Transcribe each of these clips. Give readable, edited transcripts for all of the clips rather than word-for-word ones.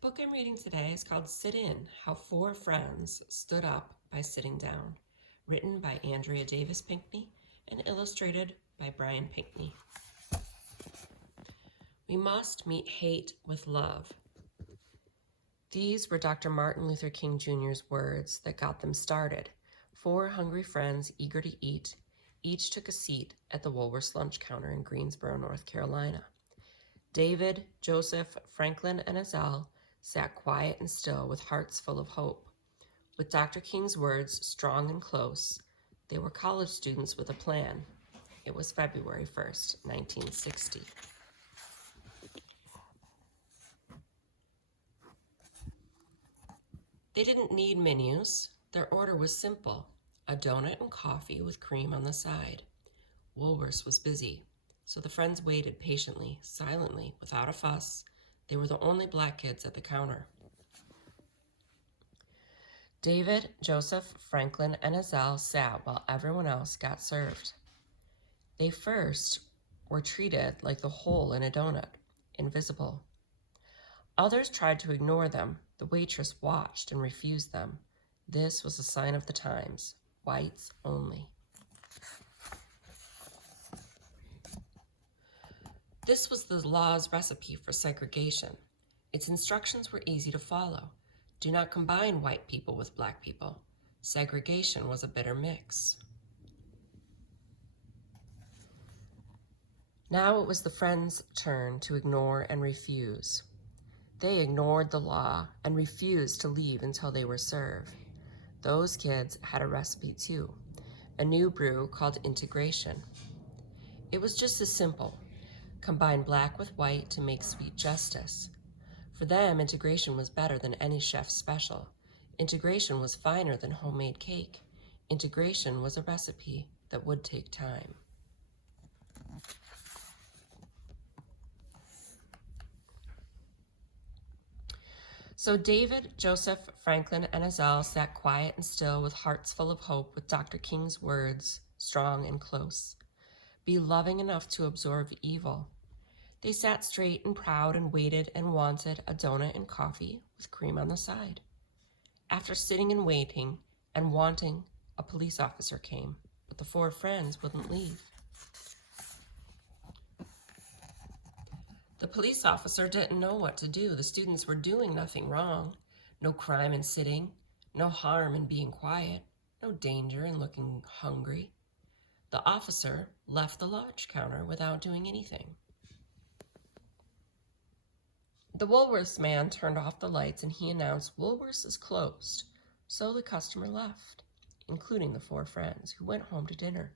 The book I'm reading today is called Sit In, How Four Friends Stood Up by Sitting Down, written by Andrea Davis Pinkney and illustrated by Brian Pinkney. We must meet hate with love. These were Dr. Martin Luther King Jr.'s words that got them started. Four hungry friends eager to eat each took a seat at the Woolworth's lunch counter in Greensboro, North Carolina. David, Joseph, Franklin, and Azal sat quiet and still with hearts full of hope. With Dr. King's words strong and close, they were college students with a plan. It was February 1st, 1960. They didn't need menus. Their order was simple: a donut and coffee with cream on the side. Woolworth's was busy, so the friends waited patiently, silently, without a fuss. They were the only black kids at the counter. David, Joseph, Franklin, and Azal sat while everyone else got served. They first were treated like the hole in a donut, invisible. Others tried to ignore them. The waitress watched and refused them. This was a sign of the times: whites only. This was the law's recipe for segregation. Its instructions were easy to follow. Do not combine white people with black people. Segregation was a bitter mix. Now it was the friends' turn to ignore and refuse. They ignored the law and refused to leave until they were served. Those kids had a recipe too, a new brew called integration. It was just as simple: combine black with white to make sweet justice. For them, integration was better than any chef's special. Integration was finer than homemade cake. Integration was a recipe that would take time. So David, Joseph, Franklin, and Azal sat quiet and still with hearts full of hope, with Dr. King's words strong and close. Be loving enough to absorb evil. They sat straight and proud and waited and wanted a donut and coffee with cream on the side. After sitting and waiting and wanting, a police officer came, but the four friends wouldn't leave. The police officer didn't know what to do. The students were doing nothing wrong. No crime in sitting, no harm in being quiet, no danger in looking hungry. The officer left the lunch counter without doing anything. The Woolworths man turned off the lights and he announced, "Woolworths is closed." So the customer left, including the four friends, who went home to dinner,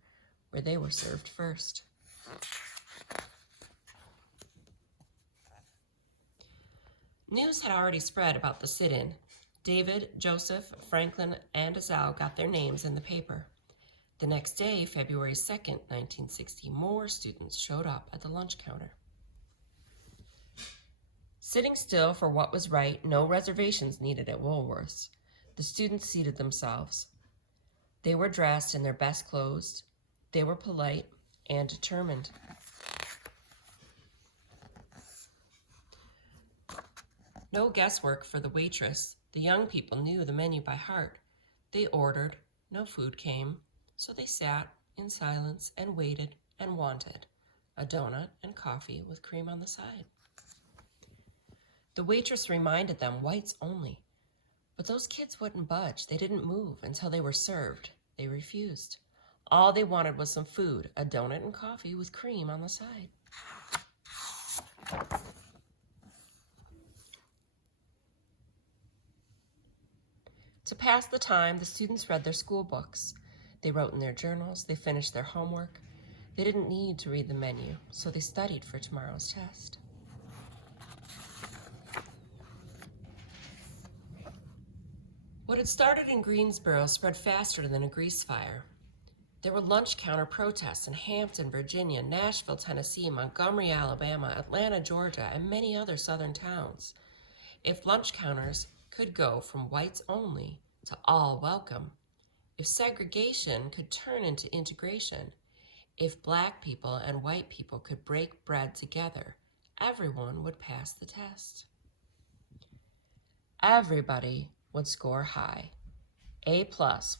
where they were served first. News had already spread about the sit-in. David, Joseph, Franklin, and Azal got their names in the paper. The next day, February 2nd, 1960, more students showed up at the lunch counter. Sitting still for what was right, no reservations needed at Woolworth's. The students seated themselves. They were dressed in their best clothes. They were polite and determined. No guesswork for the waitress. The young people knew the menu by heart. They ordered. No food came, so they sat in silence and waited and wanted a donut and coffee with cream on the side. The waitress reminded them, whites only. But those kids wouldn't budge. They didn't move until they were served. They refused. All they wanted was some food, a donut and coffee with cream on the side. To pass the time, the students read their school books. They wrote in their journals. They finished their homework. They didn't need to read the menu, so they studied for tomorrow's test. What had started in Greensboro spread faster than a grease fire. There were lunch counter protests in Hampton, Virginia, Nashville, Tennessee, Montgomery, Alabama, Atlanta, Georgia, and many other southern towns. If lunch counters could go from whites only to all welcome, if segregation could turn into integration, if black people and white people could break bread together, everyone would pass the test. Everybody would score high. A+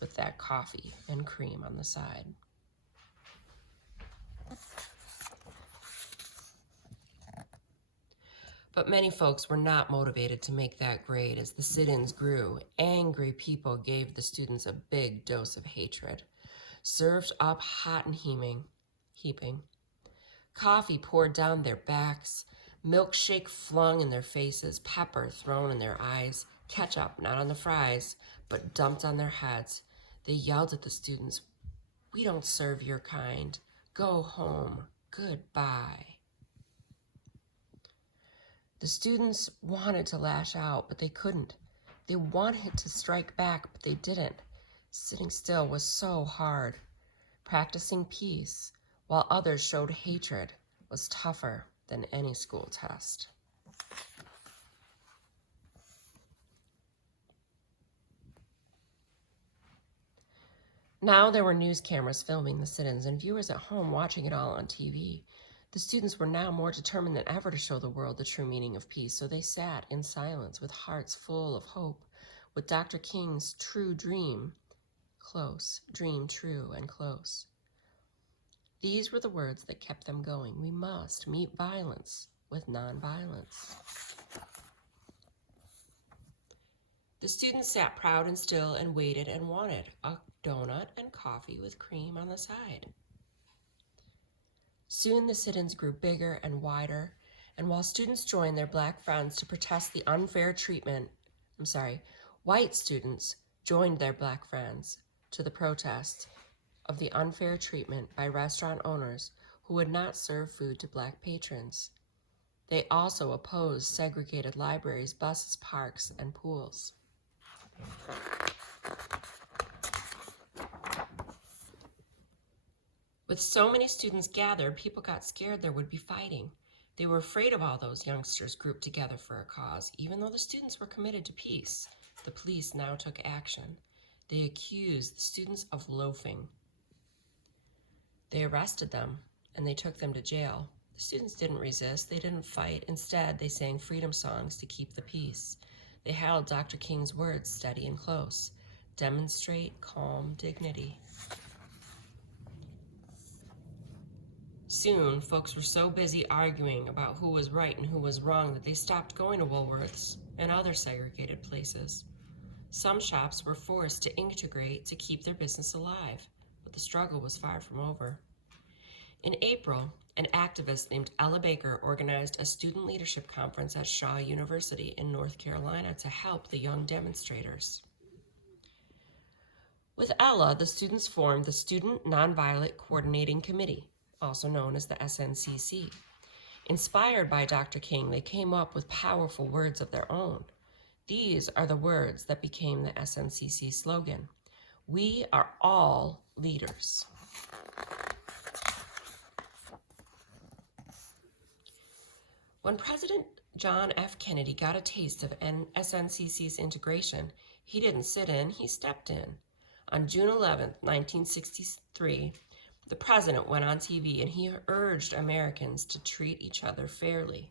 with that coffee and cream on the side. But many folks were not motivated to make that grade. As the sit-ins grew, angry people gave the students a big dose of hatred, served up hot and heaping. Coffee poured down their backs, milkshake flung in their faces, pepper thrown in their eyes, ketchup not on the fries, but dumped on their heads. They yelled at the students, "We don't serve your kind. Go home. Goodbye." The students wanted to lash out, but they couldn't. They wanted to strike back, but they didn't. Sitting still was so hard. Practicing peace, while others showed hatred, was tougher than any school test. Now there were news cameras filming the sit-ins and viewers at home watching it all on TV. The students were now more determined than ever to show the world the true meaning of peace, so they sat in silence with hearts full of hope, with Dr. King's true dream close, dream true and close. These were the words that kept them going. We must meet violence with nonviolence. The students sat proud and still and waited and wanted a donut and coffee with cream on the side. Soon the sit-ins grew bigger and wider, and while students joined their black friends to protest the unfair treatment, white students joined their black friends to the protest of the unfair treatment by restaurant owners who would not serve food to black patrons. They also opposed segregated libraries, buses, parks, and pools. With so many students gathered, people got scared there would be fighting. They were afraid of all those youngsters grouped together for a cause. Even though the students were committed to peace, the police now took action. They accused the students of loafing. They arrested them, and they took them to jail. The students didn't resist. They didn't fight. Instead, they sang freedom songs to keep the peace. They held Dr. King's words steady and close. Demonstrate calm dignity. Soon, folks were so busy arguing about who was right and who was wrong that they stopped going to Woolworths and other segregated places. Some shops were forced to integrate to keep their business alive, but the struggle was far from over. In April, an activist named Ella Baker organized a student leadership conference at Shaw University in North Carolina to help the young demonstrators. With Ella, the students formed the Student Nonviolent Coordinating Committee, also known as the SNCC. Inspired by Dr. King, they came up with powerful words of their own. These are the words that became the SNCC slogan. We are all leaders. When President John F. Kennedy got a taste of SNCC's integration, he didn't sit in, he stepped in. On June 11, 1963, the president went on TV and he urged Americans to treat each other fairly.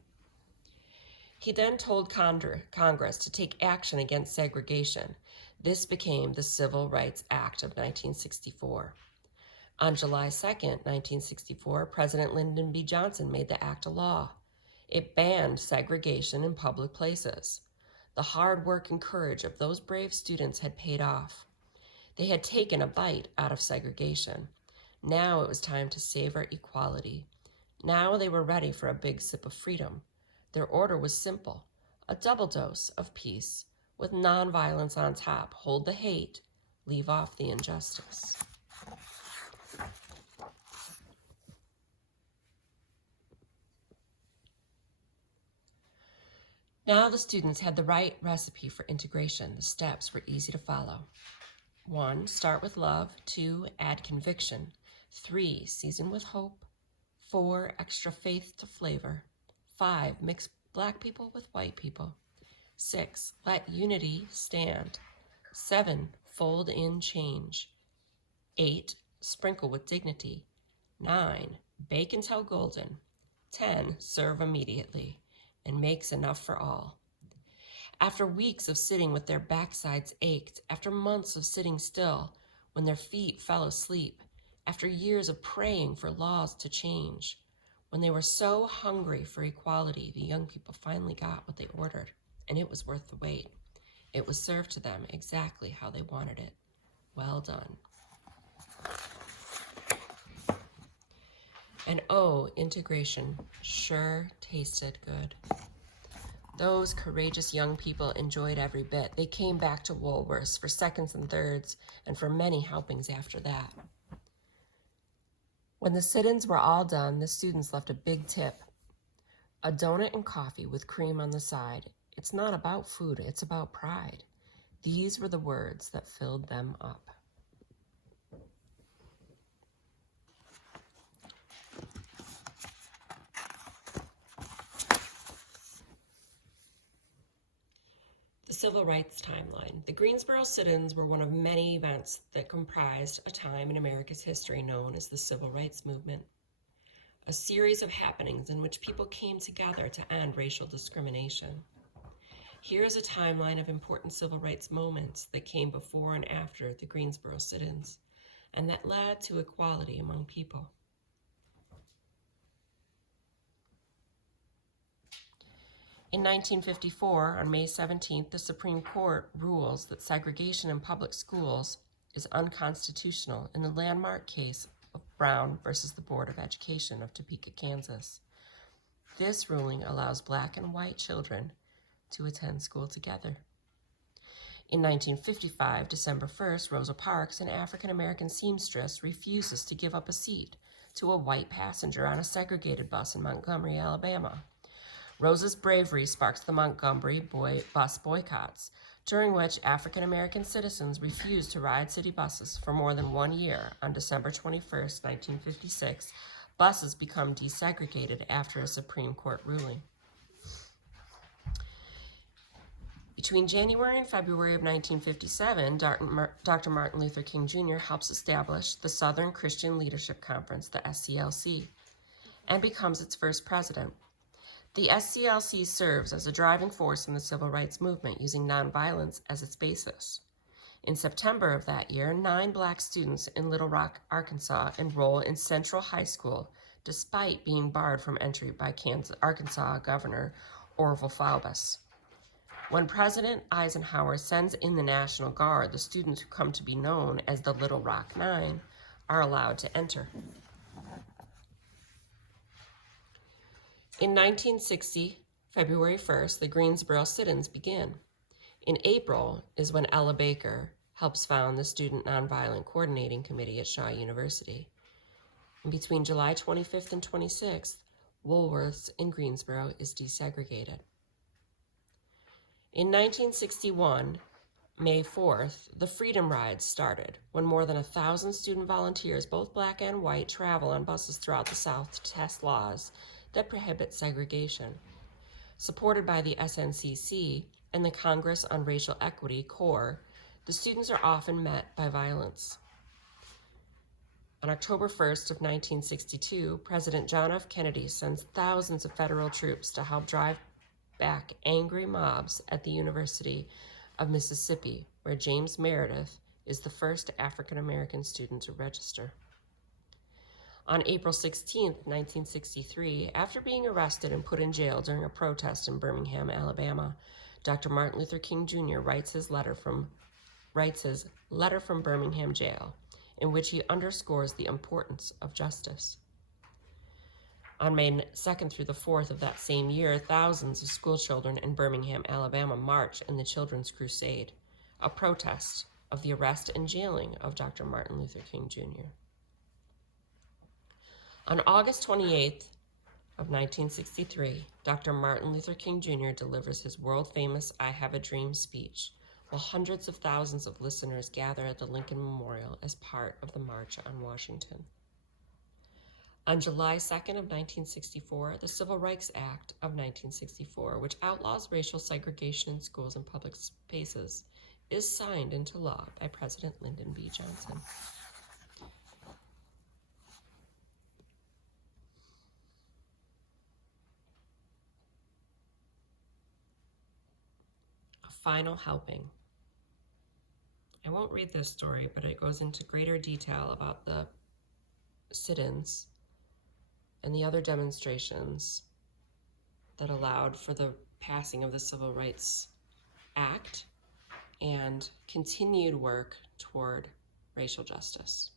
He then told Congress to take action against segregation. This became the Civil Rights Act of 1964. On July 2, 1964, President Lyndon B. Johnson made the act a law. It banned segregation in public places. The hard work and courage of those brave students had paid off. They had taken a bite out of segregation. Now it was time to savor equality. Now they were ready for a big sip of freedom. Their order was simple, a double dose of peace, with nonviolence on top. Hold the hate, leave off the injustice. Now the students had the right recipe for integration. The steps were easy to follow. 1, start with love. 2, add conviction. 3, season with hope. 4, extra faith to flavor. 5, mix black people with white people. 6, let unity stand. 7, fold in change. 8, sprinkle with dignity. 9, bake until golden. 10, serve immediately, and makes enough for all. After weeks of sitting with their backsides ached, after months of sitting still, when their feet fell asleep, after years of praying for laws to change, when they were so hungry for equality, the young people finally got what they ordered, and it was worth the wait. It was served to them exactly how they wanted it. Well done. And oh, integration sure tasted good. Those courageous young people enjoyed every bit. They came back to Woolworth's for seconds and thirds, and for many helpings after that. When the sit-ins were all done, the students left a big tip. A donut and coffee with cream on the side. It's not about food, it's about pride. These were the words that filled them up. The Civil Rights Timeline. The Greensboro sit-ins were one of many events that comprised a time in America's history known as the Civil Rights Movement, a series of happenings in which people came together to end racial discrimination. Here is a timeline of important civil rights moments that came before and after the Greensboro sit-ins, and that led to equality among people. In 1954, on May 17th, the Supreme Court rules that segregation in public schools is unconstitutional in the landmark case of Brown versus the Board of Education of Topeka, Kansas. This ruling allows Black and white children to attend school together. In 1955, December 1st, Rosa Parks, an African-American seamstress, refuses to give up a seat to a white passenger on a segregated bus in Montgomery, Alabama. Rosa's bravery sparks the Montgomery bus boycotts, during which African-American citizens refused to ride city buses for more than 1 year. On December 21st, 1956, buses become desegregated after a Supreme Court ruling. Between January and February of 1957, Dr. Martin Luther King Jr. helps establish the Southern Christian Leadership Conference, the SCLC, and becomes its first president. The SCLC serves as a driving force in the civil rights movement, using nonviolence as its basis. In September of that year, 9 Black students in Little Rock, Arkansas, enroll in Central High School, despite being barred from entry by Arkansas Governor Orville Faubus. When President Eisenhower sends in the National Guard, the students who come to be known as the Little Rock Nine are allowed to enter. In 1960, February 1st, the Greensboro sit-ins begin. In April is when Ella Baker helps found the Student Nonviolent Coordinating Committee at Shaw University. And between July 25th and 26th, Woolworth's in Greensboro is desegregated. In 1961, May 4th, the Freedom Rides started, when more than 1,000 student volunteers, both Black and white, travel on buses throughout the South to test laws that prohibit segregation. Supported by the SNCC and the Congress on Racial Equity, CORE, the students are often met by violence. On October 1st of 1962, President John F. Kennedy sends thousands of federal troops to help drive back angry mobs at the University of Mississippi, where James Meredith is the first African-American student to register. On April 16, 1963, after being arrested and put in jail during a protest in Birmingham, Alabama, Dr. Martin Luther King Jr. writes his letter from Birmingham jail, in which he underscores the importance of justice. On May 2nd through the 4th of that same year, thousands of schoolchildren in Birmingham, Alabama march in the Children's Crusade, a protest of the arrest and jailing of Dr. Martin Luther King Jr. On August 28th of 1963, Dr. Martin Luther King Jr. delivers his world-famous I Have a Dream speech, while hundreds of thousands of listeners gather at the Lincoln Memorial as part of the March on Washington. On July 2nd of 1964, the Civil Rights Act of 1964, which outlaws racial segregation in schools and public spaces, is signed into law by President Lyndon B. Johnson. A final helping. I won't read this story, but it goes into greater detail about the sit-ins and the other demonstrations that allowed for the passing of the Civil Rights Act and continued work toward racial justice.